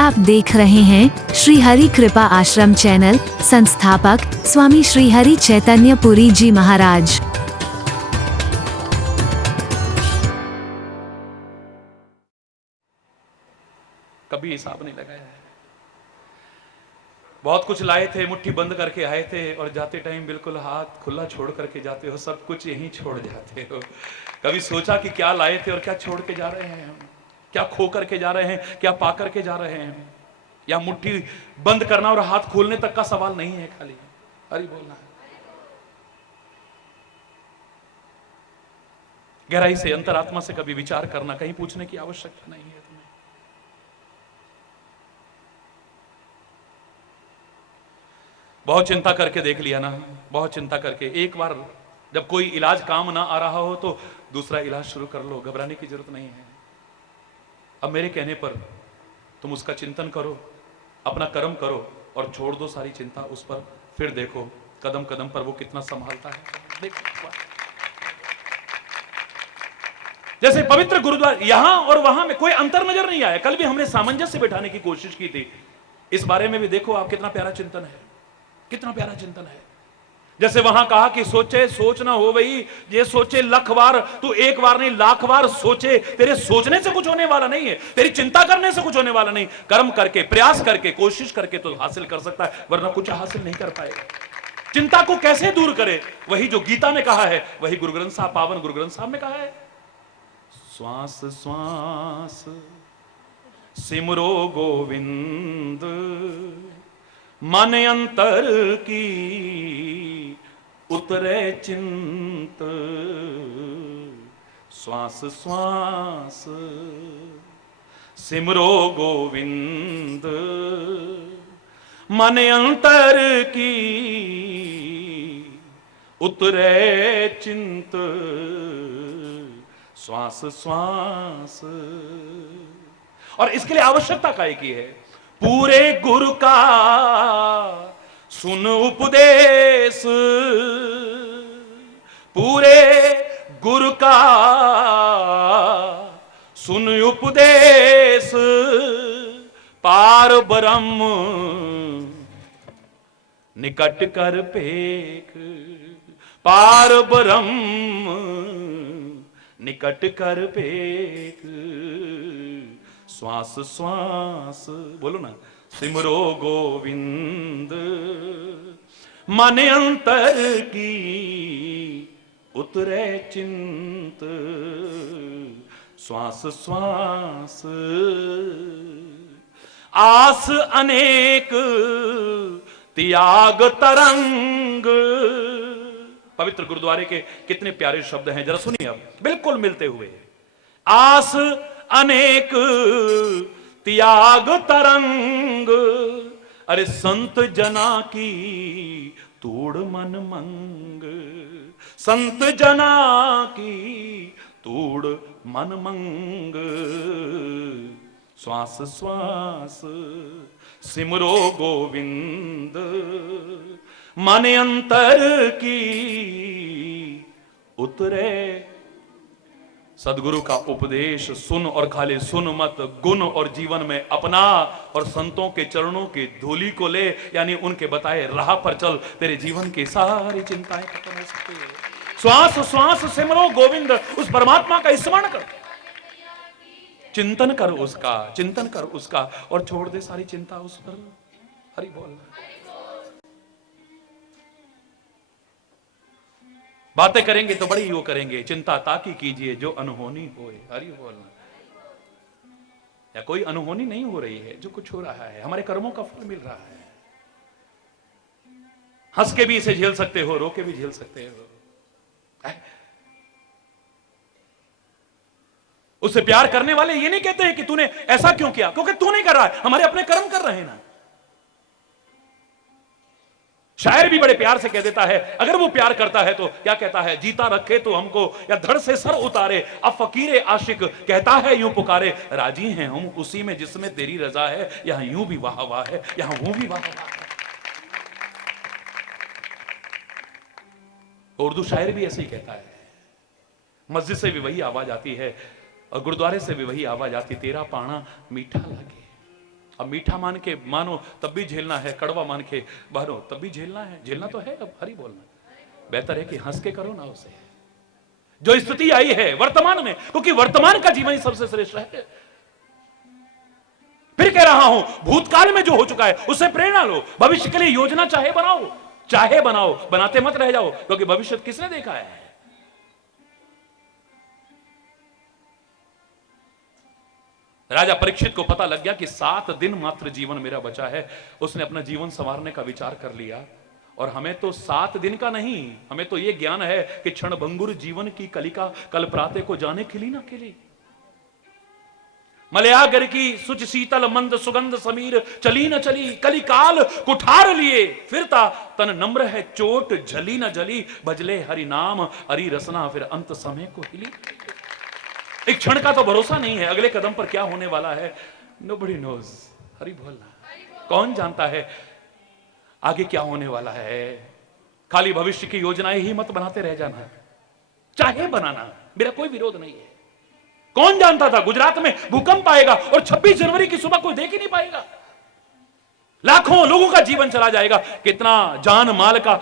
आप देख रहे हैं श्री हरि कृपा आश्रम चैनल। संस्थापक स्वामी श्री हरि चैतन्य पुरी जी महाराज। कभी हिसाब नहीं लगाया है। बहुत कुछ लाए थे, मुट्ठी बंद करके आए थे और जाते टाइम बिल्कुल हाथ खुला छोड़ करके जाते हो, सब कुछ यहीं छोड़ जाते हो। कभी सोचा कि क्या लाए थे और क्या छोड़ के जा रहे हैं हम, क्या खो करके जा रहे हैं, क्या पा करके जा रहे हैं। या मुट्ठी बंद करना और हाथ खोलने तक का सवाल नहीं है, खाली हरि बोलना है। गहराई से अंतरात्मा से कभी विचार करना, कहीं पूछने की आवश्यकता नहीं है तुम्हें। बहुत चिंता करके देख लिया ना, बहुत चिंता करके। एक बार जब कोई इलाज काम ना आ रहा हो तो दूसरा इलाज शुरू कर लो, घबराने की जरूरत नहीं है। अब मेरे कहने पर तुम उसका चिंतन करो, अपना कर्म करो और छोड़ दो सारी चिंता उस पर। फिर देखो कदम कदम पर वो कितना संभालता है। देखो जैसे पवित्र गुरुद्वारा, यहां और वहां में कोई अंतर नजर नहीं आया। कल भी हमने सामंजस्य बिठाने की कोशिश की थी। इस बारे में भी देखो आप, कितना प्यारा चिंतन है, कितना प्यारा चिंतन है। जैसे वहां कहा कि सोचे सोच ना हो वही, ये सोचे लख बार, तू एक बार नहीं लाख बार सोचे। तेरे सोचने से कुछ होने वाला नहीं है, तेरी चिंता करने से कुछ होने वाला नहीं। कर्म करके, प्रयास करके, कोशिश करके तो हासिल कर सकता है, वरना कुछ हासिल नहीं कर पाएगा। चिंता को कैसे दूर करे, वही जो गीता में कहा है, वही गुरु ग्रंथ साहब, पावन गुरु ग्रंथ साहब में कहा है। श्वास श्वास सिमरो गोविंद, मन अंतर की उतरे चिंत। श्वास श्वास सिमरो गोविंद, मन अंतर की उतरे चिंत। श्वास श्वास। और इसके लिए आवश्यकता काय की है? पूरे गुरु का सुन उपदेश, पूरे गुरु का सुन उपदेश। पार ब्रह्म निकट कर पेख, पार ब्रह्म निकट कर पेख। श्वास श्वास, बोलो ना, सिमरो गोविंद, मन अंतर की उतरे चिंत। श्वास श्वास। आस अनेक त्याग तरंग। पवित्र गुरुद्वारे के कितने प्यारे शब्द हैं, जरा सुनिए अब, बिल्कुल मिलते हुए। आस अनेक त्याग तरंग, अरे संत जना की तोड़ मन मंग। संत जना की तोड़ मन मंग। श्वास श्वास सिमरो गोविंद, मन अंतर की उतरे। सदगुरु का उपदेश सुन और खाली सुन मत, गुण और जीवन में अपना। और संतों के चरणों की धूली को ले, यानी उनके बताए राह पर चल, तेरे जीवन की सारी चिंताएं खत्म हो सकती है। श्वास श्वास सिमरो गोविंद, उस परमात्मा का स्मरण कर, चिंतन कर उसका, चिंतन कर उसका, और छोड़ दे सारी चिंता उस पर। हरि बोल। बातें करेंगे तो बड़ी वो करेंगे, चिंता ताकि कीजिए जो अनहोनी होए। हरि बोलना। या कोई अनहोनी नहीं हो रही है, जो कुछ हो रहा है हमारे कर्मों का फल मिल रहा है। हंस के भी इसे झेल सकते हो, रो के भी झेल सकते हो। उससे प्यार करने वाले ये नहीं कहते हैं कि तूने ऐसा क्यों किया, क्योंकि तू नहीं कर रहा है, हमारे अपने कर्म कर रहे हैं ना। शायर भी बड़े प्यार से कह देता है, अगर वो प्यार करता है तो क्या कहता है, जीता रखे तो हमको या धड़ से सर उतारे। अब फकीर आशिक कहता है यूं पुकारे, राजी हैं हम उसी में जिसमें तेरी रजा है। यहां यूं भी वाह वाह है, यहां वो भी वाह वाह है। उर्दू शायर भी ऐसे ही कहता है। मस्जिद से भी वही आवाज आती है और गुरुद्वारे से भी वही आवाज आती, तेरा पाना मीठा लगे। अब मीठा मान के मानो तब भी झेलना है, कड़वा मान के मानो तब भी झेलना है। झेलना तो है, अब हरी बोलना। बेहतर है कि हंस के करो ना उसे, जो स्थिति आई है वर्तमान में, क्योंकि वर्तमान का जीवन ही सबसे श्रेष्ठ है। फिर कह रहा हूं, भूतकाल में जो हो चुका है उससे प्रेरणा लो, भविष्य के लिए योजना चाहे बनाओ, चाहे बनाओ, बनाते मत रह जाओ, क्योंकि भविष्य किसने देखा है। राजा परीक्षित को पता लग गया कि 7 दिन मात्र जीवन मेरा बचा है। उसने अपना जीवन संवारने का विचार कर लिया। और हमें तो 7 दिन का नहीं, हमें तो यह ज्ञान है कि क्षण भंगुर जीवन की कलिका कल प्रातः को जाने खिली ना खिली। मलयागर की सुच शीतल मंद सुगंध समीर चली न चली, कलिकाल कुठार लिए फिरता तन नम्र है चोट झली न जली, बजले हरि नाम हरि रसना फिर अंत समय को हिली। एक क्षण का तो भरोसा नहीं है, अगले कदम पर क्या होने वाला है, नोबडी नोज। हरि बोलना, कौन जानता है आगे क्या होने वाला है। खाली भविष्य की योजनाएं ही मत बनाते रह जाना, चाहे बनाना, मेरा कोई विरोध नहीं है। कौन जानता था गुजरात में भूकंप आएगा और 26 जनवरी की सुबह कोई देख ही नहीं पाएगा, लाखों लोगों का जीवन चला जाएगा, कितना जान माल का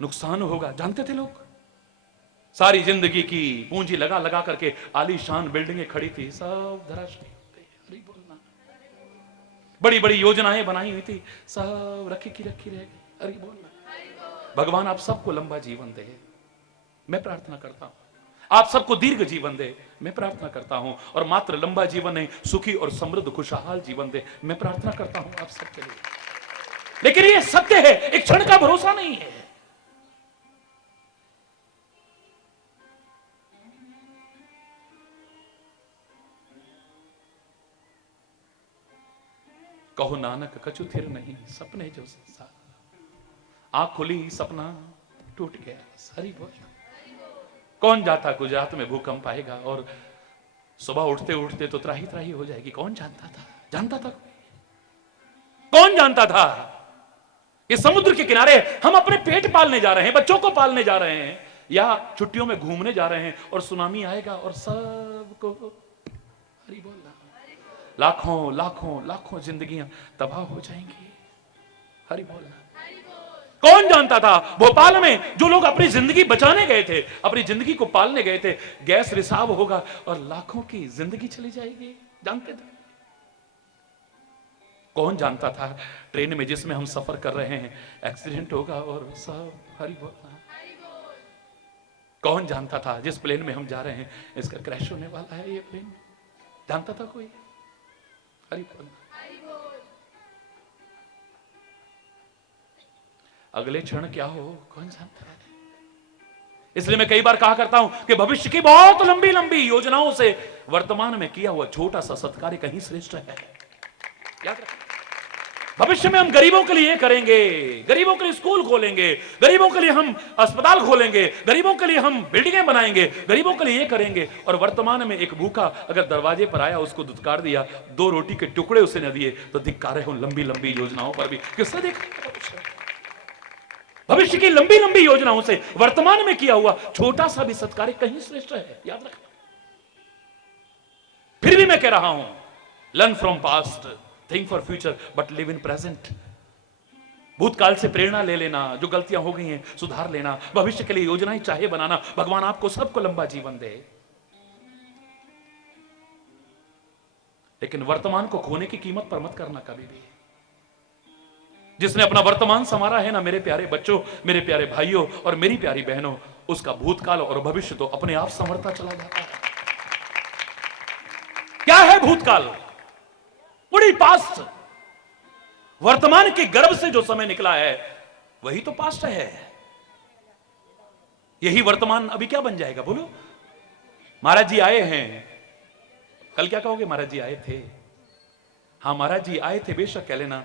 नुकसान होगा, जानते थे लोग। सारी जिंदगी की पूंजी लगा लगा करके आलीशान बिल्डिंगें खड़ी थी, सब धराशायी हो गई। हरि बोलना, बड़ी बड़ी योजनाएं बनाई हुई थी, सब रखी की रखी रह गई। हरि बोलना। भगवान आप सबको लंबा जीवन दे, मैं प्रार्थना करता हूं। आप सबको दीर्घ जीवन दे, मैं प्रार्थना करता हूं। और मात्र लंबा जीवन नहीं, सुखी और समृद्ध खुशहाल जीवन दे, मैं प्रार्थना करता हूं आप सबके लिए। लेकिन यह सत्य है, एक क्षण का भरोसा नहीं है। कहो नानक कछु थिर नहीं, सपने जो संसार, आंख खुली सपना टूट गया। हरि बोल। कौन जाता गुजरात में भूकंप आएगा और सुबह उठते उठते तो त्राही त्राही हो जाएगी। कौन जानता था, जानता था कौन जानता था कि समुद्र के किनारे हम अपने पेट पालने जा रहे हैं, बच्चों को पालने जा रहे हैं, या छुट्टियों में घूमने जा रहे हैं और सुनामी आएगा और सबको। हरि बोलना, लाखों लाखों लाखों जिंदगियां तबाह हो जाएंगी। हरि बोलना। कौन जानता था भोपाल में जो लोग अपनी जिंदगी बचाने गए थे, अपनी जिंदगी को पालने गए थे, गैस रिसाव होगा और लाखों की जिंदगी चली जाएगी। जानते थे? कौन जानता था ट्रेन में जिसमें हम सफर कर रहे हैं एक्सीडेंट होगा और सब। हरि बोलना। कौन जानता था जिस प्लेन में हम जा रहे हैं इसका क्रैश होने वाला है, ये प्लेन जानता था कोई? हरि बोलना। अगले क्षण क्या हो कौन जानता है। इसलिए मैं कई बार कहा करता हूं कि भविष्य की बहुत लंबी लंबी योजनाओं से वर्तमान में किया हुआ छोटा सा सत्कार्य कहीं श्रेष्ठ है। याद रखें, भविष्य में हम गरीबों के लिए करेंगे, गरीबों के लिए स्कूल खोलेंगे, गरीबों के लिए हम अस्पताल खोलेंगे, गरीबों के लिए हम बिल्डिंगें बनाएंगे, गरीबों के लिए ये करेंगे। और वर्तमान में एक भूखा अगर दरवाजे पर आया, उसको दुत्कार दिया, 2 रोटी के टुकड़े उसे न दिए, तो धिक्कारे उन लंबी लंबी योजनाओं पर भी। किसने देखा? भविष्य की लंबी लंबी योजनाओं से वर्तमान में किया हुआ छोटा सा भी सत्कार्य कहीं श्रेष्ठ है। याद रखना। फिर भी मैं कह रहा हूं, learn from past, think for future, but live in present. भूतकाल से प्रेरणा ले लेना, जो गलतियां हो गई हैं सुधार लेना, भविष्य के लिए योजनाएं चाहे बनाना। भगवान आपको सबको लंबा जीवन दे, लेकिन वर्तमान को खोने की कीमत पर मत करना कभी भी। जिसने अपना वर्तमान संवारा है ना मेरे प्यारे बच्चों, मेरे प्यारे भाइयों और मेरी प्यारी बहनों, उसका भूतकाल और भविष्य तो अपने आप संवरता चला जाता है। क्या है भूतकाल? बड़ी पास्ट। वर्तमान के गर्भ से जो समय निकला है वही तो पास्ट है। यही वर्तमान अभी क्या बन जाएगा बोलो? महाराज जी आए हैं, कल क्या कहोगे? महाराज जी आए थे। हाँ, महाराज जी आए थे, बेशक कह लेना,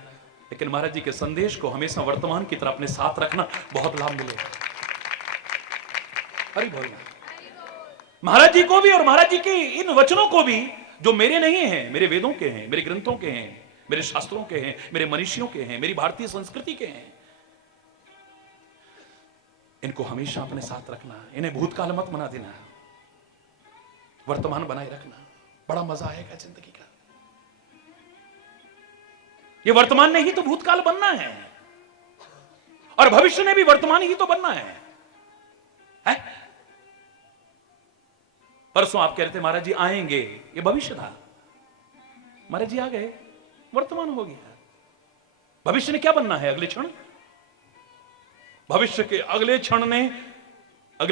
लेकिन महाराज जी के संदेश को हमेशा वर्तमान की तरह अपने साथ रखना, बहुत लाभ मिलेगा। हरि बोलना। महाराज जी को भी और महाराज जी के इन वचनों को भी, जो मेरे नहीं हैं, मेरे वेदों के हैं, मेरे ग्रंथों के हैं, मेरे शास्त्रों के हैं, मेरे मनीषियों के हैं, मेरी भारतीय संस्कृति के हैं, इनको हमेशा अपने साथ रखना। इन्हें भूतकाल मत बना देना, वर्तमान बनाए रखना। बड़ा मजा आएगा जिंदगी का। ये वर्तमान ने ही तो भूतकाल बनना है और भविष्य ने भी वर्तमान ही तो बनना है? परसों आप कह रहे थे महाराज जी आएंगे, ये भविष्य था। महाराज जी आ गए, वर्तमान हो गया। भविष्य ने क्या बनना है अगले क्षण? भविष्य के अगले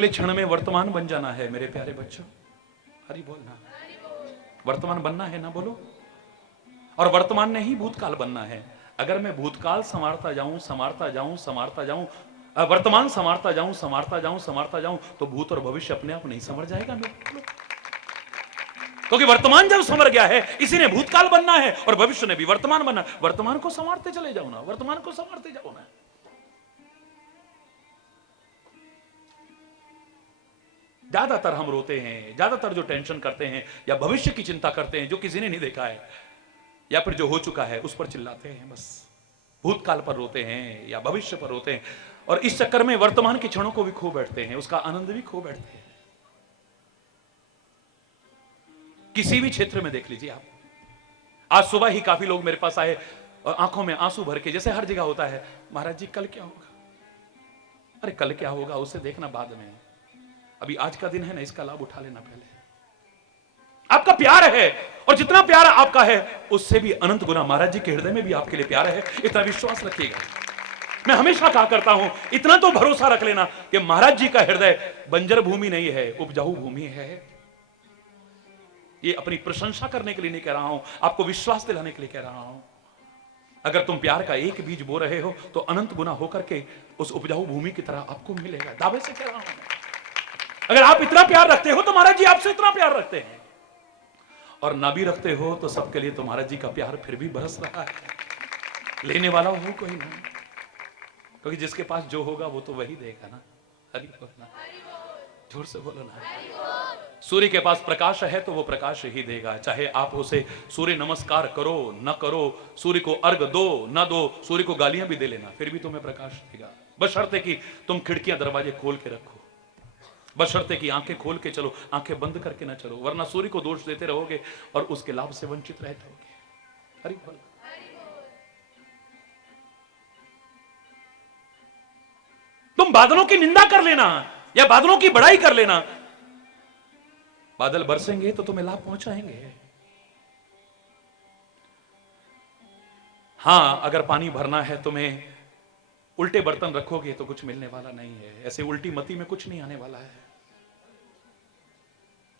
क्षण में वर्तमान बन जाना है मेरे प्यारे बच्चों। हरि बोलना, वर्तमान बनना है ना, बोलो। और वर्तमान ने ही भूतकाल बनना है। अगर मैं भूतकाल संवारता जाऊं, वर्तमान संवारता जाऊं तो भूत और भविष्य अपने आप नहीं संवर जाएगा मेरे। क्योंकि वर्तमान जब संवर गया है, इसी ने भूतकाल बनना है और भविष्य ने भी वर्तमान बनना। वर्तमान को संवारते चले जाओ ना, वर्तमान को संवारते जाओ ना। ज्यादातर हम रोते हैं, ज्यादातर जो टेंशन करते हैं या भविष्य की चिंता करते हैं जो किसी ने नहीं देखा है या फिर जो हो चुका है उस पर चिल्लाते हैं। बस भूतकाल पर रोते हैं या भविष्य पर रोते हैं और इस चक्कर में वर्तमान के क्षणों को भी खो बैठते हैं, उसका आनंद भी खो बैठते हैं। किसी भी क्षेत्र में देख लीजिए आप। आज सुबह ही काफी लोग मेरे पास आए और आंखों में आंसू भर के, जैसे हर जगह होता है, महाराज जी कल क्या होगा? अरे कल क्या होगा उसे देखना बाद में, अभी आज का दिन है ना, इसका लाभ उठा लेना पहले। आपका प्यार है और जितना प्यार आपका है उससे भी अनंत गुना महाराज जी के हृदय में भी आपके लिए प्यार है, इतना विश्वास रखिएगा। मैं हमेशा कहा करता हूं, इतना तो भरोसा रख लेना कि महाराज जी का हृदय बंजर भूमि नहीं है, उपजाऊ भूमि है। ये अपनी प्रशंसा करने के लिए नहीं कह रहा हूं, आपको विश्वास दिलाने के लिए कह रहा हूं। अगर तुम प्यार का एक बीज बो रहे हो तो अनंत गुना होकर के उस उपजाऊ भूमि की तरह आपको मिलेगा, दावे से कह रहा हूं। अगर आप इतना प्यार रखते हो तो महाराज जी आपसे इतना प्यार रखते हैं, और ना भी रखते हो तो सबके लिए तो महाराज जी का प्यार फिर भी बरस रहा है। लेने वाला हो कोई नहीं, क्योंकि जिसके पास जो होगा वो तो वही देगा ना। हरि बोलना, जोर से बोलो ना। सूर्य के पास प्रकाश है तो वो प्रकाश ही देगा, चाहे आप उसे सूर्य नमस्कार करो न करो, सूर्य को अर्घ दो न दो, सूर्य को गालियां भी दे लेना, फिर भी तुम्हें प्रकाश देगा। बशर्ते कि तुम खिड़कियां दरवाजे खोल के रखो, बशर्ते कि आंखें खोल के चलो, आंखें बंद करके ना चलो, वरना सूर्य को दोष देते रहोगे और उसके लाभ से वंचित रह जाओगे। हरि बोल। तुम बादलों की निंदा कर लेना या बादलों की बड़ाई कर लेना, बादल बरसेंगे तो तुम्हें लाभ पहुंचाएंगे। हां, अगर पानी भरना है तुम्हें, उल्टे बर्तन रखोगे तो कुछ मिलने वाला नहीं है। ऐसे उल्टी मती में कुछ नहीं आने वाला है।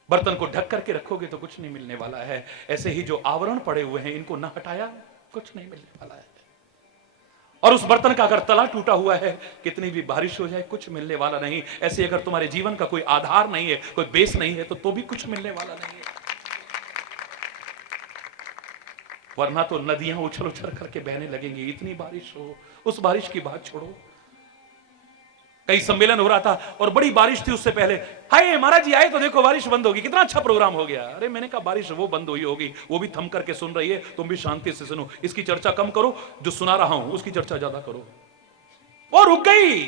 बर्तन को ढक करके रखोगे तो कुछ नहीं मिलने वाला है। ऐसे ही जो आवरण पड़े हुए हैं इनको न हटाया, कुछ नहीं मिलने वाला है। और उस बर्तन का अगर तला टूटा हुआ है, कितनी भी बारिश हो जाए कुछ मिलने वाला नहीं। ऐसे अगर तुम्हारे जीवन का कोई आधार नहीं है, कोई बेस नहीं है, तो भी कुछ मिलने वाला नहीं है। वरना तो नदियां उछल उछल करके बहने लगेंगी, इतनी बारिश हो। उस बारिश की बात छोड़ो, कहीं सम्मेलन हो रहा था और बड़ी बारिश थी, उससे पहले हाय महाराज जी आए तो देखो बारिश बंद होगी, कितना अच्छा प्रोग्राम हो गया। अरे मैंने कहा बारिश वो बंद हुई होगी, वो भी थम करके सुन रही है, तुम भी शांति से सुनो। इसकी चर्चा कम करो, जो सुना रहा हूं उसकी चर्चा ज्यादा करो। वो रुक गई,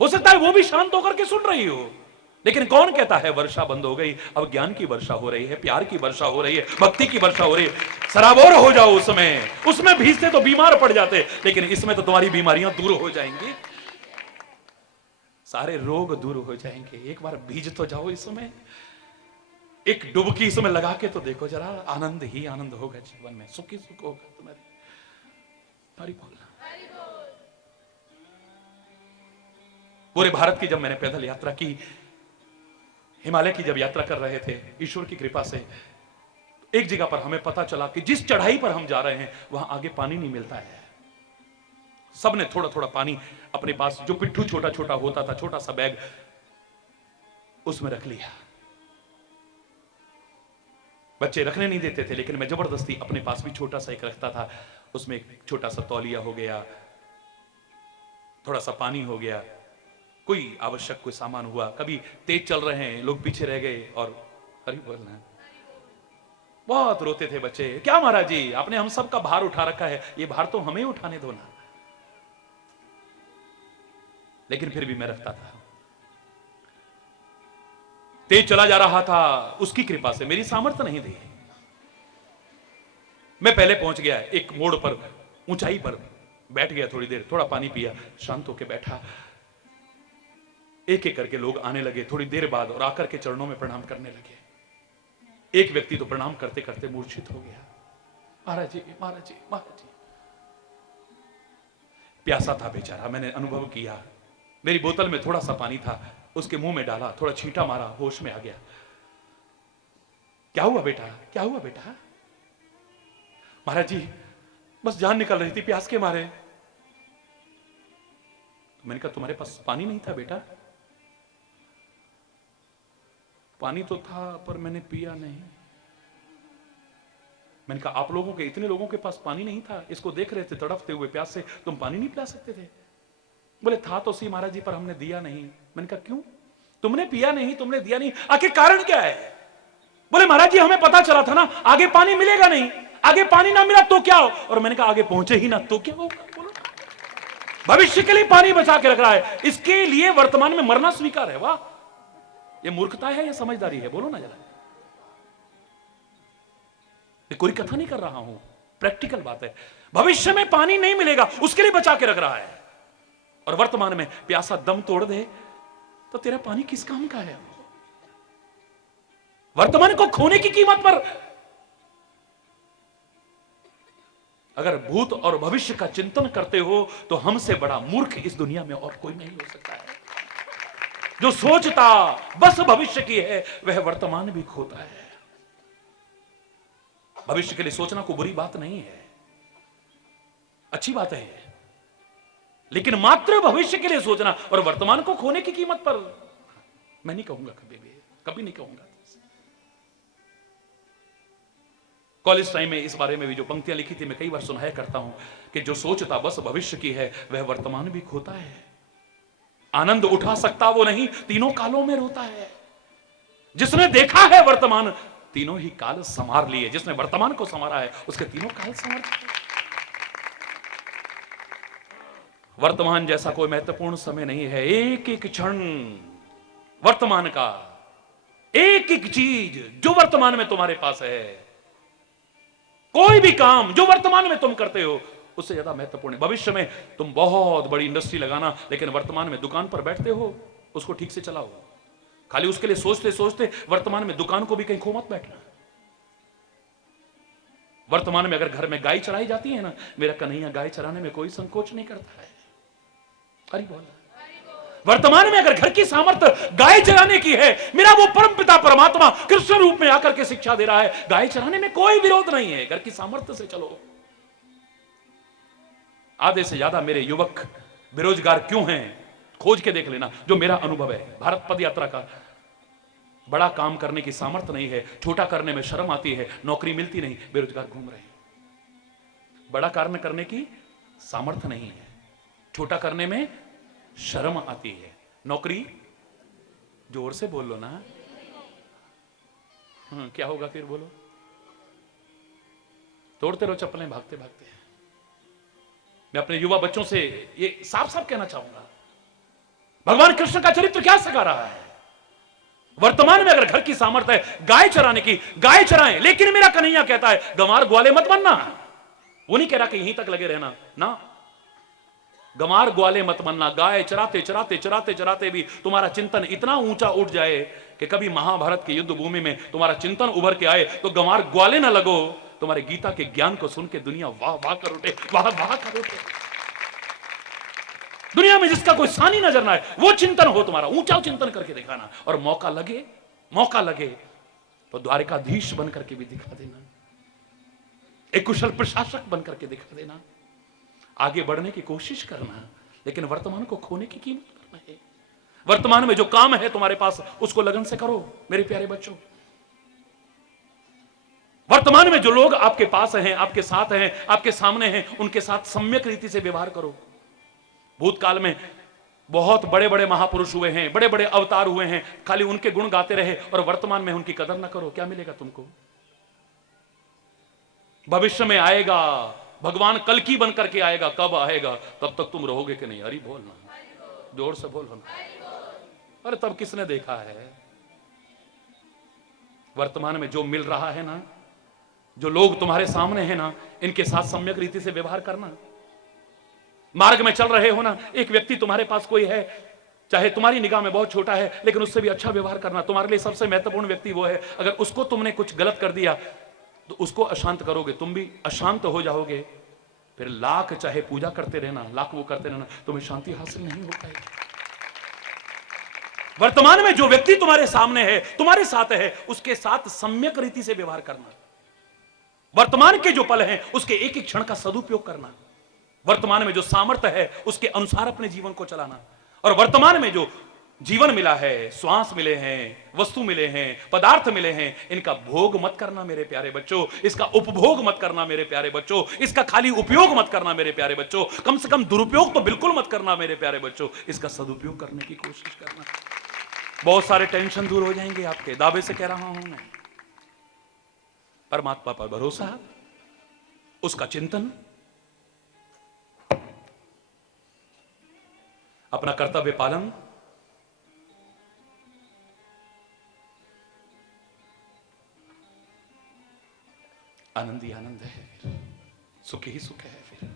हो सकता है वो भी शांत होकर के सुन रही हो, लेकिन कौन कहता है वर्षा बंद हो गई? अब ज्ञान की वर्षा हो रही है, प्यार की वर्षा हो रही है, भक्ति की वर्षा हो रही है। सराबोर हो जाओ उसमें भीजते तो बीमार पड़ जाते, लेकिन इसमें तो तुम्हारी बीमारियां दूर हो जाएंगी, सारे रोग दूर हो जाएंगे। एक बार भीज तो जाओ इसमें, एक डुबकी इसमें लगा के तो देखो जरा, आनंद ही आनंद होगा जीवन में, सुख ही सुख होगा तुम्हारी। हरि बोलना। पूरे भारत की जब मैंने पैदल यात्रा की, हिमालय की जब यात्रा कर रहे थे, ईश्वर की कृपा से एक जगह पर हमें पता चला कि जिस चढ़ाई पर हम जा रहे हैं वहां आगे पानी नहीं मिलता है। सबने थोड़ा थोड़ा पानी अपने पास, जो पिट्ठू छोटा छोटा होता था, छोटा सा बैग, उसमें रख लिया। बच्चे रखने नहीं देते थे, लेकिन मैं जबरदस्ती अपने पास भी छोटा सा एक रखता था। उसमें एक छोटा सा तौलिया हो गया, थोड़ा सा पानी हो गया, कोई आवश्यक कोई सामान हुआ। कभी तेज चल रहे हैं, लोग पीछे रह गए और हरि बोलना है, बहुत रोते थे बच्चे, क्या महाराज जी आपने हम सब का भार उठा रखा है, ये भार तो हमें उठाने दो ना। लेकिन फिर भी मैं रखता था। तेज चला जा रहा था, उसकी कृपा से, मेरी सामर्थ्य नहीं थी। मैं पहले पहुंच गया एक मोड़ पर, ऊंचाई पर बैठ गया, थोड़ी देर थोड़ा पानी पिया, शांत होकर बैठा। एक एक करके लोग आने लगे थोड़ी देर बाद और आकर के चरणों में प्रणाम करने लगे। एक व्यक्ति तो प्रणाम करते करते मूर्छित हो गया। महाराज जी, महाराज जी, महाराज जी। प्यासा था बेचारा, मैंने अनुभव किया। मेरी बोतल में थोड़ा सा पानी था, उसके मुंह में डाला, थोड़ा छींटा मारा, होश में आ गया। क्या हुआ बेटा, क्या हुआ बेटा? महाराज जी, बस जान निकल रही थी प्यास के मारे। तो मैंने कहा तुम्हारे पास पानी नहीं था बेटा? पानी तो था पर मैंने पिया नहीं। मैंने कहा आप लोगों के, इतने लोगों के पास पानी नहीं था, इसको देख रहे थे तड़पते हुए प्यास से, तुम पानी नहीं पिला सकते थे? बोले था तो सही महाराज जी, पर हमने दिया नहीं। मैंने कहा क्यों? तुमने पिया नहीं, तुमने दिया नहीं, आखिर कारण क्या है? बोले महाराज जी हमें पता चला था ना आगे पानी मिलेगा नहीं, आगे पानी ना मिला तो क्या हो? और मैंने कहा आगे पहुंचे ही ना तो क्या होगा? बोलो, भविष्य के लिए पानी बचा के रख रहा है, इसके लिए वर्तमान में मरना स्वीकार है। वाह, ये मूर्खता है या समझदारी है? बोलो ना जरा। कोई कथा नहीं कर रहा हूं, प्रैक्टिकल बात है। भविष्य में पानी नहीं मिलेगा उसके लिए बचा के रख रहा है, और वर्तमान में प्यासा दम तोड़ दे तो तेरा पानी किस काम का है? वर्तमान को खोने की कीमत पर अगर भूत और भविष्य का चिंतन करते हो तो हमसे बड़ा मूर्ख इस दुनिया में और कोई नहीं हो सकता है। जो सोचता बस भविष्य की है वह वर्तमान भी खोता है। भविष्य के लिए सोचना कोई बुरी बात नहीं है, अच्छी बात है, लेकिन मात्र भविष्य के लिए सोचना और वर्तमान को खोने की कीमत पर मैं नहीं कहूंगा, कभी नहीं कहूंगा। कॉलेज टाइम में इस बारे में भी जो पंक्तियां लिखी थी मैं कई बार सुनाया करता हूं कि जो सोचता बस भविष्य की है वह वर्तमान भी खोता है। आनंद उठा सकता वो नहीं, तीनों कालों में रोता है। जिसने देखा है वर्तमान तीनों ही काल संवार लिए, जिसने वर्तमान को संवारा है उसके तीनों काल संवार लिए। वर्तमान जैसा कोई महत्वपूर्ण समय नहीं है। एक एक क्षण वर्तमान का, एक एक चीज जो वर्तमान में तुम्हारे पास है, कोई भी काम जो वर्तमान में तुम करते हो उससे ज्यादा महत्वपूर्ण है। भविष्य में तुम बहुत बड़ी इंडस्ट्री लगाना, लेकिन वर्तमान में दुकान पर बैठते हो, उसको ठीक से चलाओ। खाली उसके लिए सोचते सोचते वर्तमान में दुकान को भी कहीं खो मत बैठना। वर्तमान में अगर घर में गाय चराई जाती है ना, मेरा कन्हैया गाय चराने में कोई संकोच नहीं करता है। अरे बोल, वर्तमान में अगर घर की सामर्थ्य गाय चराने की है, मेरा वो परम पिता परमात्मा कृष्ण रूप में आकर के शिक्षा दे रहा है, गाय चराने में कोई विरोध नहीं है, घर की सामर्थ्य से चलो। आधे से ज्यादा मेरे युवक बेरोजगार क्यों हैं, खोज के देख लेना। जो मेरा अनुभव है भारत पद यात्रा का, बड़ा काम करने की सामर्थ्य नहीं है, छोटा करने में शर्म आती है, नौकरी मिलती नहीं, बेरोजगार घूम रहे हैं। बड़ा कार्य करने की सामर्थ्य नहीं है, छोटा करने में शर्म आती है, नौकरी, जोर से बोल लो ना। क्या होगा फिर बोलो? तोड़ते रहो चप्पलें भागते भागते। मैं अपने युवा बच्चों से ये साफ साफ कहना चाहूंगा, भगवान कृष्ण का चरित्र क्या सिखा रहा है। वर्तमान में अगर घर की सामर्थ्य है गाय चराने की, गाय चराएं, लेकिन मेरा कन्हैया कहता है गंवार ग्वाले मत बनना। वो नहीं कह रहा कि यहीं तक लगे रहना ना, गंवार ग्वाले मत बनना। गाय चराते चराते चराते चराते भी तुम्हारा चिंतन इतना ऊंचा उठ जाए कि कभी महाभारत की युद्ध भूमि में तुम्हारा चिंतन उभर के आए तो गंवार ग्वाले ना लगो, तुम्हारे गीता के ज्ञान को सुन के दुनिया वाह वाह कर उठे, वाह वाह कर उठे। दुनिया में जिसका कोई सानी नजर ना आए वो चिंतन हो तुम्हारा, ऊंचा चिंतन करके दिखाना। और मौका लगे तो द्वारिकाधीश बन करके भी दिखा देना, एक कुशल प्रशासक बन करके दिखा देना। आगे बढ़ने की कोशिश करना, लेकिन वर्तमान को खोने की कीमत करना है। वर्तमान में जो काम है तुम्हारे पास उसको लगन से करो मेरे प्यारे बच्चों। वर्तमान में जो लोग आपके पास हैं, आपके साथ हैं, आपके सामने हैं, उनके साथ सम्यक रीति से व्यवहार करो। भूतकाल में बहुत बड़े बड़े महापुरुष हुए हैं, बड़े बड़े अवतार हुए हैं, खाली उनके गुण गाते रहे और वर्तमान में उनकी कदर ना करो, क्या मिलेगा तुमको? भविष्य में आएगा, भगवान कल की बन करके आएगा, कब आएगा तब तक तुम रहोगे कि नहीं? हरि बोल ना, जोर से बोल ना। अरे तब किसने देखा है? वर्तमान में जो मिल रहा है ना, जो लोग तुम्हारे सामने हैं ना, इनके साथ सम्यक रीति से व्यवहार करना। मार्ग में चल रहे हो ना, एक व्यक्ति तुम्हारे पास कोई है, चाहे तुम्हारी निगाह में बहुत छोटा है, लेकिन उससे भी अच्छा व्यवहार करना। तुम्हारे लिए सबसे महत्वपूर्ण व्यक्ति वो है। अगर उसको तुमने कुछ गलत कर दिया तो उसको अशांत करोगे, तुम भी अशांत हो जाओगे, फिर लाख चाहे पूजा करते रहना, लाख वो करते रहना, तुम्हें शांति हासिल नहीं हो पाएगी। वर्तमान में जो व्यक्ति तुम्हारे सामने है, तुम्हारे साथ है, उसके साथ सम्यक रीति से व्यवहार करना। वर्तमान के जो पल हैं उसके एक एक क्षण का सदुपयोग करना। वर्तमान में जो सामर्थ्य है उसके अनुसार अपने जीवन को चलाना। और वर्तमान में जो जीवन मिला है, श्वास मिले हैं, वस्तु मिले हैं, पदार्थ मिले हैं, इनका भोग मत करना मेरे प्यारे बच्चों, इसका उपभोग मत करना मेरे प्यारे बच्चों, इसका खाली उपयोग मत करना मेरे प्यारे बच्चों, कम से कम दुरुपयोग तो बिल्कुल मत करना मेरे प्यारे बच्चों, इसका सदुपयोग करने की कोशिश करना। बहुत सारे टेंशन दूर हो जाएंगे आपके, दावे से कह रहा हूं मैं। परमात्मा पर भरोसा, उसका चिंतन, अपना कर्तव्य पालन, आनंद ही आनंद है, फिर सुख ही सुख है। फिर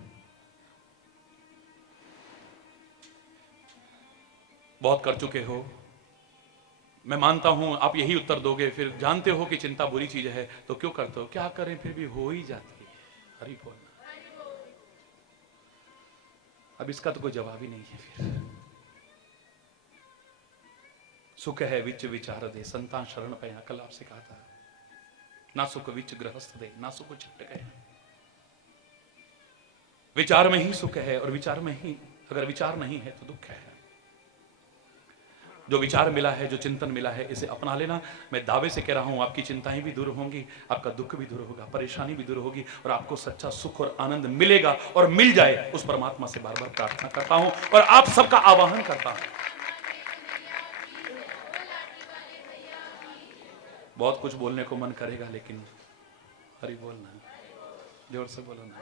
बहुत कर चुके हो, मैं मानता हूं आप यही उत्तर दोगे, फिर जानते हो कि चिंता बुरी चीज है तो क्यों करते हो, क्या करें, फिर भी हो ही जाती है। हरि बोल। अब इसका तो कोई जवाब ही नहीं है। फिर सुख है विच विचार दे, संतान शरण पे, कल आपसे कहा था, ना सुख विच गृहस्थ दे, ना सुख छिट गए। विचार में ही सुख है, और विचार में ही, अगर विचार नहीं है तो दुख है। जो विचार मिला है, जो चिंतन मिला है, इसे अपना लेना। मैं दावे से कह रहा हूं आपकी चिंताएं भी दूर होंगी, आपका दुख भी दूर होगा, परेशानी भी दूर होगी, और आपको सच्चा सुख और आनंद मिलेगा। और मिल जाए, उस परमात्मा से बार बार प्रार्थना करता हूं और आप सबका आवाहन करता हूं। बहुत कुछ बोलने को मन करेगा, लेकिन हरि बोलना, जोर से बोलो ना।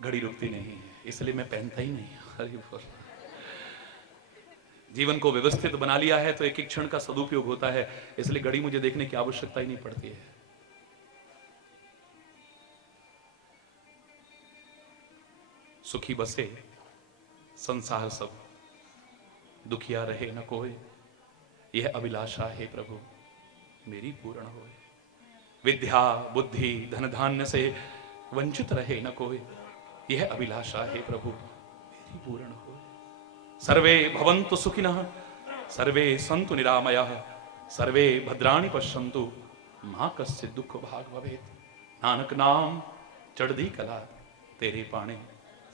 घड़ी रुकती नहीं है, इसलिए मैं पहनता ही नहीं। हरि बोल। जीवन को व्यवस्थित बना लिया है तो एक एक क्षण का सदुपयोग होता है, इसलिए घड़ी मुझे देखने की आवश्यकता ही नहीं पड़ती है। सुखी बसे संसार सब, दुखिया रहे न कोई, यह अभिलाषा है प्रभु मेरी पूर्ण होए। विद्या बुद्धि धन धान्य से वंचित रहे न कोई, यह अभिलाषा है प्रभु मेरी पूर्ण होए। सर्वे भवन्तु सुखिनः, सर्वे सन्तु निरामयाः, सर्वे भद्राणि पश्यन्तु, मा कश्चित् दुख भाग भवेत्। नानक नाम चढ़दी कला, तेरे पाणे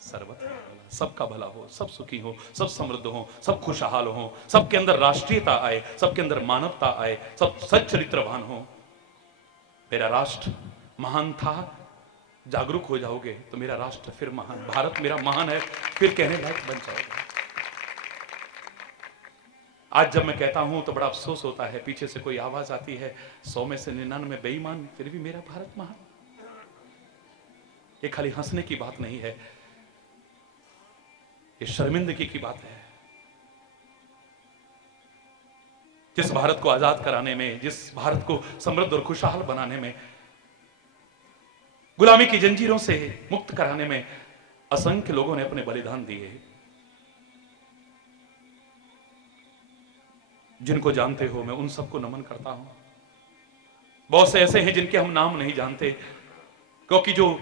सर्वत्र भला। सबका भला हो, सब सुखी हो, सब समृद्ध हो, सब खुशहाल हो, सबके अंदर राष्ट्रीयता आए, सबके अंदर मानवता आए, सब सच्चरित्रवान हो। मेरा राष्ट्र महान था, जागरूक हो जाओगे तो मेरा राष्ट्र फिर महान, भारत मेरा महान है, फिर कहने लायक बन जाएगा। आज जब मैं कहता हूं तो बड़ा अफसोस होता है, पीछे से कोई आवाज आती है, 100 में से 99 बेईमान, फिर भी मेरा भारत महान। ये खाली हंसने की बात नहीं है, ये शर्मिंदगी की बात है। जिस भारत को आजाद कराने में, जिस भारत को समृद्ध और खुशहाल बनाने में, गुलामी की जंजीरों से मुक्त कराने में असंख्य लोगों ने अपने बलिदान दिए। जिनको जानते हो मैं उन सबको नमन करता हूं। बहुत से ऐसे हैं जिनके हम नाम नहीं जानते, क्योंकि जो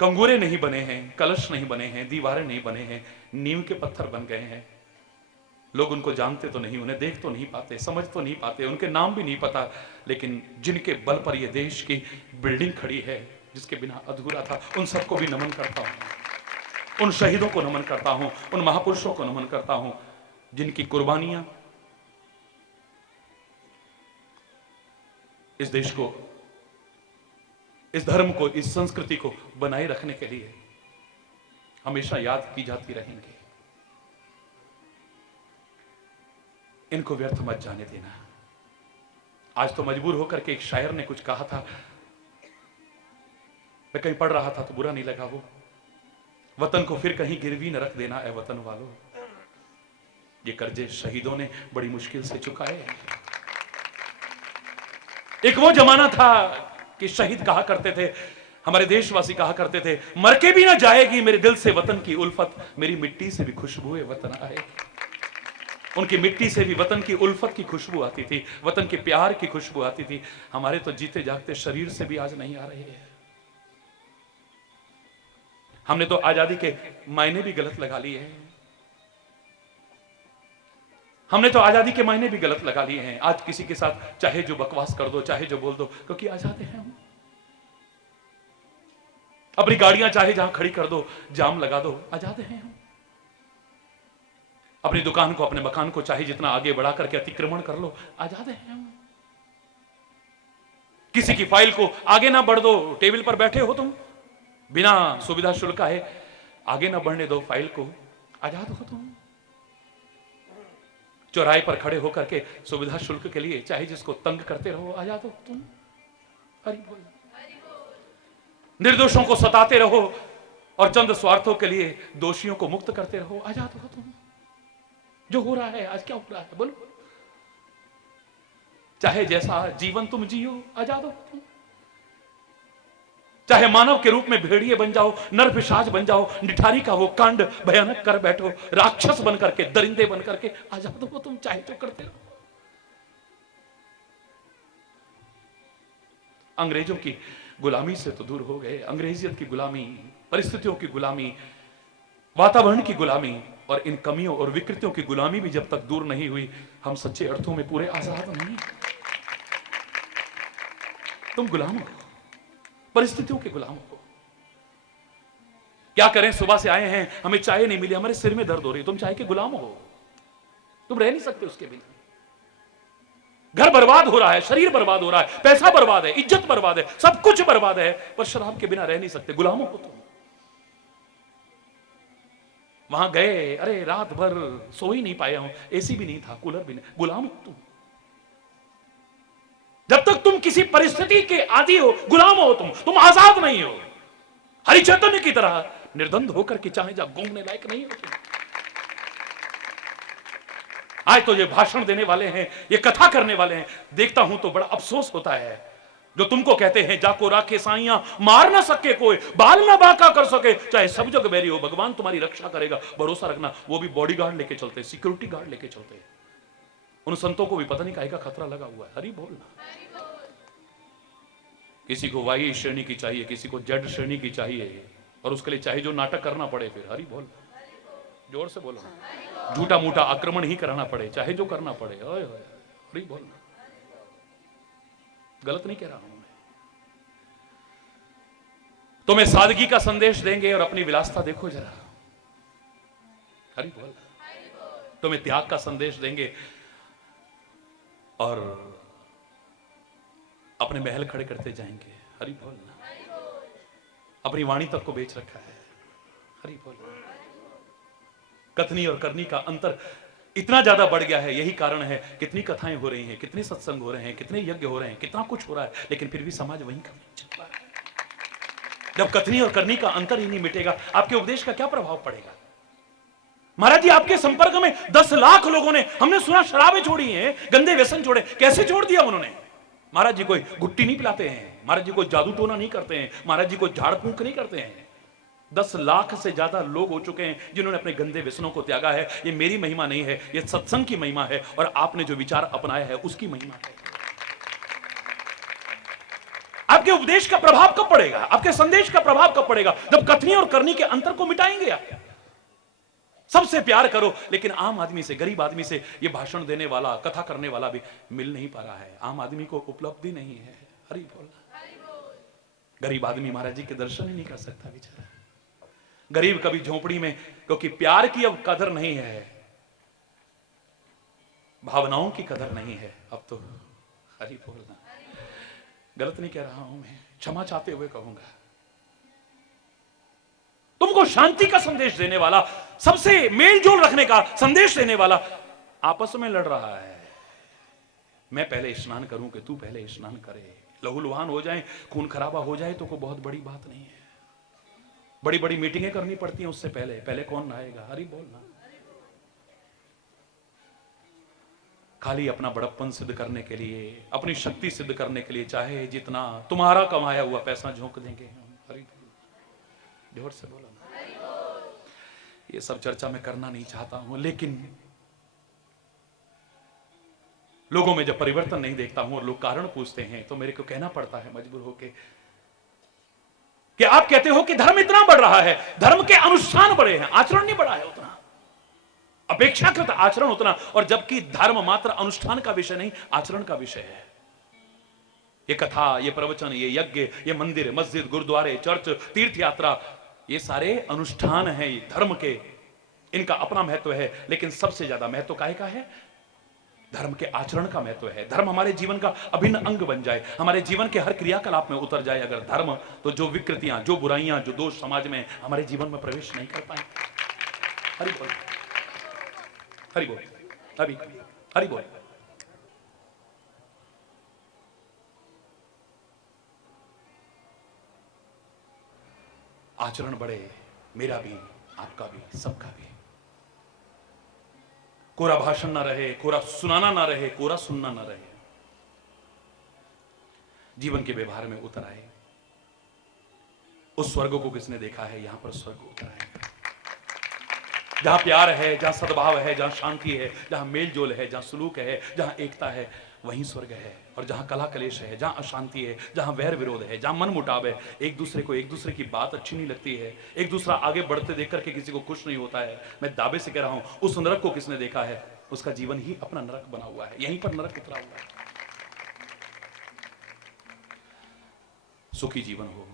कंगूरे नहीं बने हैं, कलश नहीं बने हैं, दीवारें नहीं बने हैं, नींव के पत्थर बन गए हैं। लोग उनको जानते तो नहीं, उन्हें देख तो नहीं पाते, समझ तो नहीं पाते, उनके नाम भी नहीं पता, लेकिन जिनके बल पर यह देश की बिल्डिंग खड़ी है, जिसके बिना अधूरा था, उन सबको भी नमन करता हूं। उन शहीदों को नमन करता हूं, उन महापुरुषों को नमन करता हूं, जिनकी कुर्बानियां इस देश को, इस धर्म को, इस संस्कृति को बनाए रखने के लिए हमेशा याद की जाती रहेंगी। इनको व्यर्थ मत जाने देना। आज तो मजबूर होकर के एक शायर ने कुछ कहा था, मैं कहीं पढ़ रहा था तो बुरा नहीं लगा वो, वतन को फिर कहीं गिरवी न रख देना ए वतन वालों। ये कर्जे शहीदों ने बड़ी मुश्किल से चुकाए। एक वो जमाना था कि शहीद कहा करते थे, हमारे देशवासी कहा करते थे, मर के भी ना जाएगी मेरे दिल से वतन की उल्फत, मेरी मिट्टी से भी खुशबू वतन आएगी। उनकी मिट्टी से भी वतन की उल्फत की खुशबू आती थी, वतन के प्यार की खुशबू आती थी। हमारे तो जीते जागते शरीर से भी आज नहीं आ रही है। हमने तो आजादी के मायने भी गलत लगा लिए हैं। हमने तो आजादी के मायने भी गलत लगा लिए हैं। आज किसी के साथ चाहे जो बकवास कर दो, चाहे जो बोल दो, क्योंकि आजाद हैं हम। अपनी गाड़ियां चाहे जहां खड़ी कर दो, जाम लगा दो, आजाद हैं हम। अपनी दुकान को, अपने मकान को चाहे जितना आगे बढ़ा करके अतिक्रमण कर लो, आजाद हैं हम। किसी की फाइल को आगे ना बढ़ दो, टेबल पर बैठे हो तुम, बिना सुविधा शुल्क है आगे ना बढ़ने दो फाइल को, आजाद हो तुम। चौराहे पर खड़े होकर के सुविधा शुल्क के लिए चाहे जिसको तंग करते रहो, आजाद हो तुम। हरि बोल। निर्दोषों को सताते रहो और चंद स्वार्थों के लिए दोषियों को मुक्त करते रहो, आजाद हो तुम। जो हो रहा है आज, क्या हो रहा है बोलो? चाहे जैसा जीवन तुम जियो, आजाद हो तुम। चाहे मानव के रूप में भेड़िए बन जाओ, नर पिशाच बन जाओ, निठारी का वो कांड भयानक कर बैठो, राक्षस बन करके, दरिंदे बन करके, आजाद हो तुम, चाहे तो करते रहो। अंग्रेजों की गुलामी से तो दूर हो गए। अंग्रेजियत की गुलामी, परिस्थितियों की गुलामी, वातावरण की गुलामी और इन कमियों और विकृतियों की गुलामी भी जब तक दूर नहीं हुई, हम सच्चे अर्थों में पूरे आजाद नहीं। तुम गुलाम हो, परिस्थितियों के गुलाम हो। क्या करें, सुबह से आए हैं, हमें चाय नहीं मिली, हमारे सिर में दर्द हो रही, तुम चाय के गुलाम हो। तुम रह नहीं सकते उसके बिना। घर बर्बाद हो रहा है, शरीर बर्बाद हो रहा है, पैसा बर्बाद है, इज्जत बर्बाद है, सब कुछ बर्बाद है, पर शराब के बिना रह नहीं सकते, गुलाम हो तुम। वहां गए, अरे रात भर सो ही नहीं पाया हूं, एसी भी नहीं था, कूलर भी नहीं, गुलाम हो तुम। जब तक तुम किसी परिस्थिति के आदी हो, गुलाम हो तुम आजाद नहीं हो। हरि चैतन्य की तरह निर्द्वंद होकर के चाहे जा घूमने लायक नहीं हो तुम। आज तो ये भाषण देने वाले हैं, ये कथा करने वाले हैं, देखता हूं तो बड़ा अफसोस होता है, जो तुमको कहते हैं जाको राखे साइयां, मार ना सके कोई, बाल ना बांका कर सके, चाहे सब जग बैरी हो, भगवान तुम्हारी रक्षा करेगा, भरोसा रखना। वो भी बॉडीगार्ड लेके चलते, सिक्योरिटी गार्ड लेके चलते। उन संतों को भी पता नहीं काहे का खतरा लगा हुआ है। हरि बोलना। किसी को वाई श्रेणी की चाहिए, किसी को जेड श्रेणी की चाहिए, और उसके लिए चाहे जो नाटक करना पड़े, फिर हरि बोल, जोर से बोलो, झूठा मूठा आक्रमण ही कराना पड़े, चाहे जो करना पड़े। हरि बोलना। गलत नहीं कह रहा हूं मैं। तुम्हें सादगी का संदेश देंगे और अपनी विलासता देखो जरा। हरि बोल। तुम्हें त्याग का संदेश देंगे और अपने महल खड़े करते जाएंगे। हरि बोल। अपनी वाणी तक को बेच रखा है। हरि बोल। कथनी और करनी का अंतर इतना ज्यादा बढ़ गया है, यही कारण है कितनी कथाएं हो रही हैं, कितने सत्संग हो रहे हैं, कितने यज्ञ हो रहे हैं, कितना कुछ हो रहा है, लेकिन फिर भी समाज वहीं का चल रहा है। जब कथनी और करनी का अंतर ही नहीं मिटेगा, आपके उपदेश का क्या प्रभाव पड़ेगा? महाराज जी, आपके संपर्क में 10 लाख लोगों ने, हमने सुना शराबें छोड़ी हैं, गंदे व्यसन छोड़े, कैसे छोड़ दिया उन्होंने? महाराज जी कोई गुट्टी नहीं पिलाते हैं, महाराज जी कोई जादू टोना नहीं करते हैं, महाराज जी कोई झाड़ फूंक नहीं करते हैं। 10 लाख से ज्यादा लोग हो चुके हैं जिन्होंने अपने गंदे व्यसनों को त्यागा है। ये मेरी महिमा नहीं है, ये सत्संग की महिमा है, और आपने जो विचार अपनाया है उसकी महिमा है। आपके उपदेश का प्रभाव कब पड़ेगा, आपके संदेश का प्रभाव कब पड़ेगा? जब कथनी और करनी के अंतर को मिटाएंगे आप। सबसे प्यार करो, लेकिन आम आदमी से, गरीब आदमी से ये भाषण देने वाला, कथा करने वाला भी मिल नहीं पा रहा है। आम आदमी को उपलब्धि नहीं है। हरि बोल। गरीब आदमी महाराज जी के दर्शन ही नहीं कर सकता बेचारा। गरीब कभी झोपड़ी में, क्योंकि प्यार की अब कदर नहीं है, भावनाओं की कदर नहीं है अब तो। हरि बोलना। गलत नहीं कह रहा हूं मैं, क्षमा चाहते हुए कहूंगा। तुमको शांति का संदेश देने वाला, सबसे मेल जोल रखने का संदेश देने वाला आपस में लड़ रहा है। मैं पहले स्नान करूं कि तू पहले स्नान करे, लहूलुहान हो जाए, खून खराबा हो जाए तो कोई बहुत बड़ी बात नहीं है। बड़ी बड़ी मीटिंगें करनी पड़ती हैं उससे पहले, पहले कौन नहाएगा? हरि बोलना। खाली अपना बड़प्पन सिद्ध करने के लिए, अपनी शक्ति सिद्ध करने के लिए चाहे जितना तुम्हारा कमाया हुआ पैसा झोंक देंगे हम। हरि बोल, जोर से बोलो ना। ये सब चर्चा मैं करना नहीं चाहता हूं, लेकिन लोगों में जब परिवर्तन नहीं देखता हूं और लोग कारण पूछते हैं तो मेरे को कहना पड़ता है मजबूर होके कि आप कहते हो कि धर्म इतना बढ़ रहा है, धर्म के अनुष्ठान बढ़े हैं, आचरण नहीं बढ़ा है उतना, अपेक्षाकृत आचरण उतना, और जबकि धर्म मात्र अनुष्ठान का विषय नहीं, आचरण का विषय है। ये कथा, ये प्रवचन, ये यज्ञ, ये मंदिर, मस्जिद, गुरुद्वारे, चर्च, तीर्थ यात्रा, ये सारे अनुष्ठान हैं धर्म के, इनका अपना महत्व है, लेकिन सबसे ज्यादा महत्व काहे का है? धर्म के आचरण का महत्व है। धर्म हमारे जीवन का अभिन्न अंग बन जाए, हमारे जीवन के हर क्रियाकलाप में उतर जाए अगर धर्म, तो जो विकृतियां, जो बुराइयां, जो दोष समाज में हमारे जीवन में प्रवेश नहीं कर पाए। हरि बोल, हरि बोल, हरि हरि बोल। आचरण बढ़े, मेरा भी, आपका भी, सबका भी। कोरा भाषण ना रहे, कोरा सुनाना ना रहे, कोरा सुनना ना रहे, जीवन के व्यवहार में उतर आए। उस स्वर्ग को किसने देखा है? यहां पर स्वर्ग उतर आएगा, जहां प्यार है, जहां सद्भाव है, जहां शांति है, जहां मेल जोल है, जहां सुलूक है, जहां एकता है, वहीं स्वर्ग है। और जहां कला कलेश है, जहां अशांति है, जहां वैर विरोध है, जहां मन मुटाव है, एक दूसरे को, एक दूसरे की बात अच्छी नहीं लगती है, एक दूसरा आगे बढ़ते देख करके किसी को खुश नहीं होता है, मैं दावे से कह रहा हूं, उस नरक को किसने देखा है? उसका जीवन ही अपना नरक बना हुआ है, यहीं पर नरक उतरा हुआ है। सुखी जीवन हो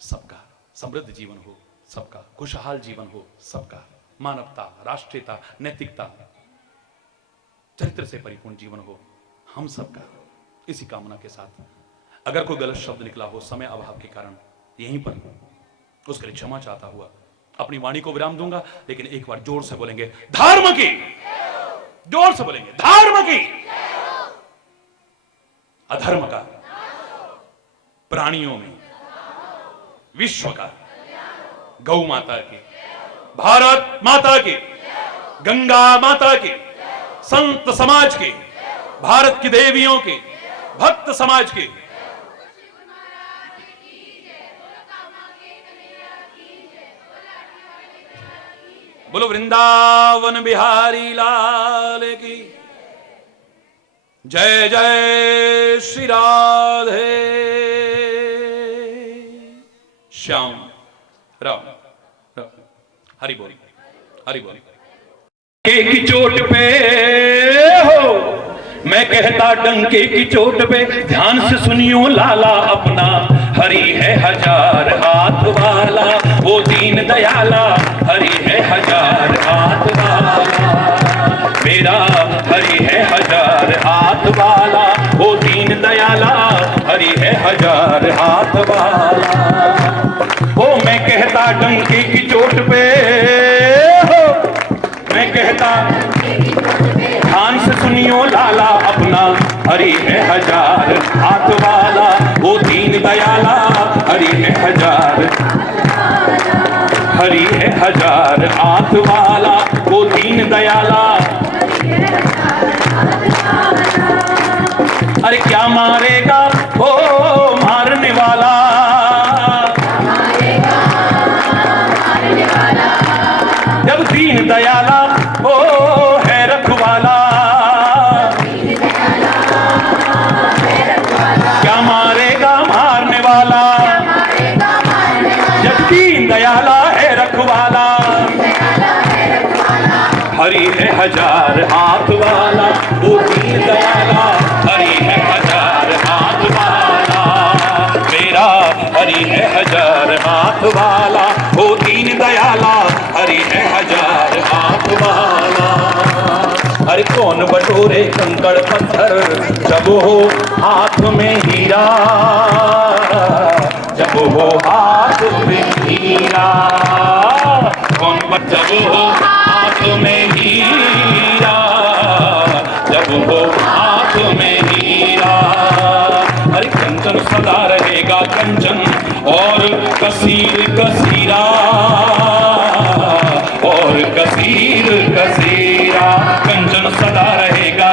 सबका, समृद्ध जीवन हो सबका, खुशहाल जीवन हो सबका, मानवता, राष्ट्रीयता, नैतिकता, चरित्र से परिपूर्ण जीवन हो हम सबका, इसी कामना के साथ अगर कोई गलत शब्द निकला हो समय अभाव के कारण, यहीं पर उसके लिए क्षमा चाहता हुआ अपनी वाणी को विराम दूंगा। लेकिन एक बार जोर से बोलेंगे धर्म की, जोर से बोलेंगे धर्म की, अधर्म का प्राणियों में, विश्व का, गौ माता की, भारत माता की, गंगा माता की, संत समाज की, भारत की देवियों की, भक्त समाज की, बोलो वृंदावन बिहारी लाल की जय। जय श्री राधे श्याम राम राम। हरि बोल, हरि बोल। की चोट पे हो मैं कहता, डंके की चोट पे ध्यान से सुनियो लाला अपना, हरि है हजार हाथ वाला वो दीन दयाला, हरि है हजार हाथ वाला मेरा, हरि है हजार हाथ वाला वो दीन दयाला, हरि है हजार हाथ वाला। ओ मैं कहता डंके की चोट पे हो, मैं कहता ध्यान से सुनियो लाला अपना, हरि है हजार हाथ वाला वो दीन दयाला, हरि है हजार, हरि है हजार हाथ वाला वो दीन दयाला। अरे क्या मारेगा ओ मारने वाला, जब दीन दयाला ओ है रखवाला, क्या मारेगा मारने वाला, जब दीन दयाला है रखवाला, हरि है हजार हाथ वाला वो दीन दयाला, हरि है हजार हाथ वाला मेरा, हरि है हजार हाथ वाला वो दीन दयाला, हरि है हजार हाथ वाला। अरे कौन बटोरे कंकड़ पत्थर जब हो हाथ में हीरा, जब हो हाथ में हीरा, कौन जब हो हाथ में हीरा, जब हो हाथ में हीरा। अरे कंचन सदा रहेगा कंचन और कसीर कसीरा, और कसीर कसीरा, कंचन सदा रहेगा